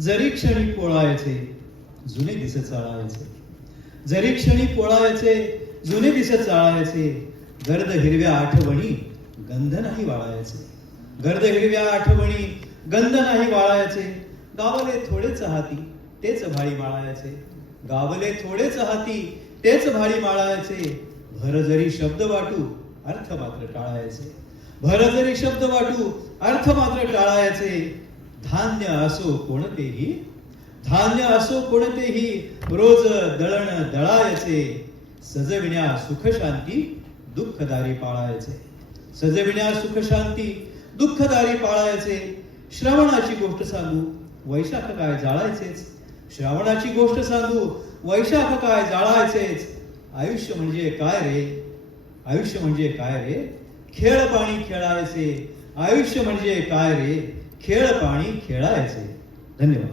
जरी क्षणी पोळायचे जुने दिस चाळायचे, जरी क्षणी पोळायचे जुने दिस चाळायचे, गर्द हिरव्या आठवणी गंध नाही वाळायचे, गर्द हिरव्या आठवणी गंध नाही वाळायचे, गावले थोडेच हाती तेच भाळी माळायचे, गावले थोडेच हाती तेच भाळी माळायचे, भर जरी शब्द वाटू अर्थ मात्र टाळायचे, भर जरी शब्द वाटू अर्थ मात्र टाळायचे, धान्य असो कोणतेही, धान्य असो कोणतेही रोज दळण दळायचे, सजविण्या सुख शांती दुःखदारी पाळायचे, सजविण्या सुख शांती दुःखदारी पाळायचे, श्रावणाची गोष्ट सांगू वैशाख काय जाळायचेच, श्रावणाची गोष्ट सांगू वैशाख काय जाळायचेच, आयुष्य म्हणजे काय रे, आयुष्य म्हणजे काय रे, खेळ पाणी खेळायचे, आयुष्य म्हणजे काय रे, खेळ पाणी खेळायचे. धन्यवाद.